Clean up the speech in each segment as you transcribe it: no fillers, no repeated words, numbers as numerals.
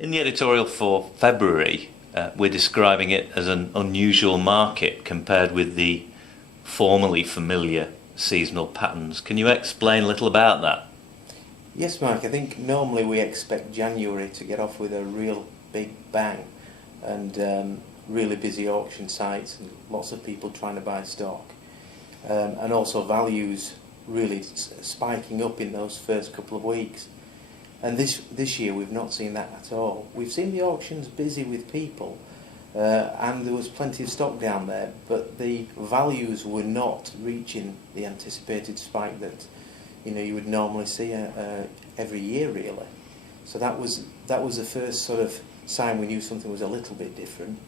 In the editorial for February, we're describing it as an unusual market compared with the formerly familiar seasonal patterns. Can you explain a little about that? Yes, Mark, I think normally we expect January to get off with a real big bang and really busy auction sites and lots of people trying to buy stock. And also values really spiking up in those first couple of weeks. And this year we've not seen that at all. We've seen the auctions busy with people and there was plenty of stock down there, but the values were not reaching the anticipated spike that you would normally see every year really. So that was the first sort of sign we knew something was a little bit different.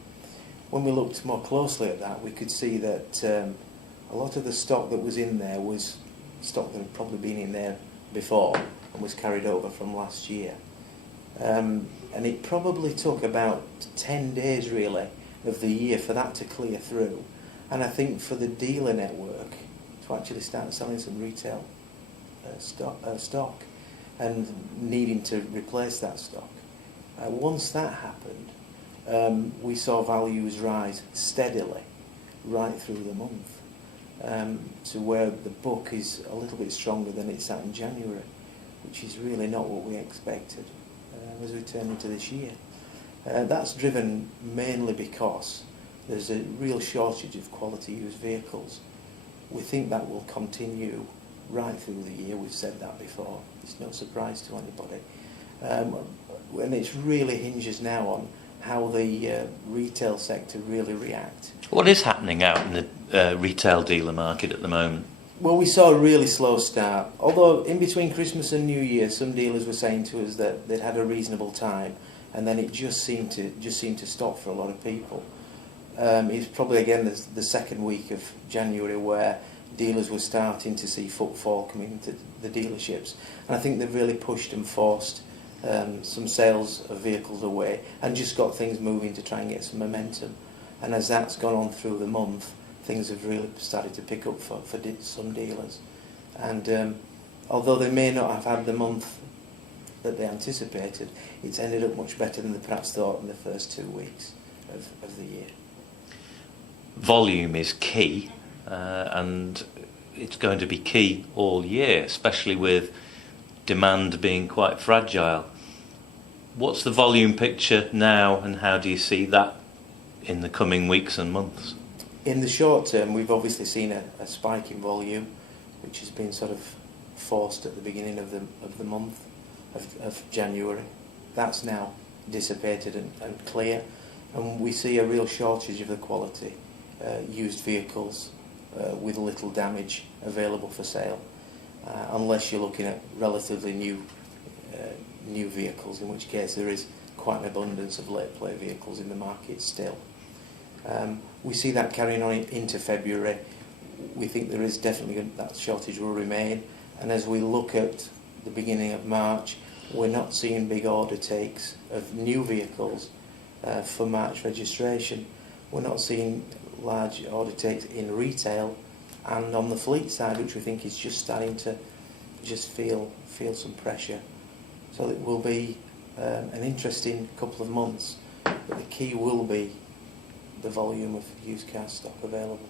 When we looked more closely at that, we could see that a lot of the stock that was in there was stock that had probably been in there before and was carried over from last year. And it probably took about 10 days really of the year for that to clear through. And I think for the dealer network to actually start selling some retail stock and needing to replace that stock. Once that happened, we saw values rise steadily right through the month to where the book is a little bit stronger than it's at in January, which is really not what we expected as we turn into this year. That's driven mainly because there's a real shortage of quality used vehicles. We think that will continue right through the year. We've said that before. It's no surprise to anybody. And it really hinges now on how the retail sector really react. What is happening out in the retail dealer market at the moment? Well, we saw a really slow start. Although in between Christmas and New Year, some dealers were saying to us that they'd had a reasonable time, and then it just seemed to stop for a lot of people. It's probably again the second week of January where dealers were starting to see footfall coming into the dealerships, and I think they've really pushed and forced some sales of vehicles away and just got things moving to try and get some momentum. And as that's gone on through the month, things have really started to pick up for some dealers. And although they may not have had the month that they anticipated, it's ended up much better than they perhaps thought in the first 2 weeks of the year. Volume is key, and it's going to be key all year, especially with demand being quite fragile. What's the volume picture now, and how do you see that in the coming weeks and months? In the short term, we've obviously seen a spike in volume, which has been sort of forced at the beginning of the month of January. That's now dissipated and clear, and we see a real shortage of the quality used vehicles with little damage available for sale, unless you're looking at relatively new vehicles, in which case there is quite an abundance of late play vehicles in the market still. We see that carrying on into February. We think there is definitely that shortage will remain, and as we look at the beginning of March, we're not seeing big order takes of new vehicles for March registration. We're not seeing large order takes in retail and on the fleet side, which we think is just starting to just feel some pressure. So it will be an interesting couple of months, but the key will be the volume of used car stock available.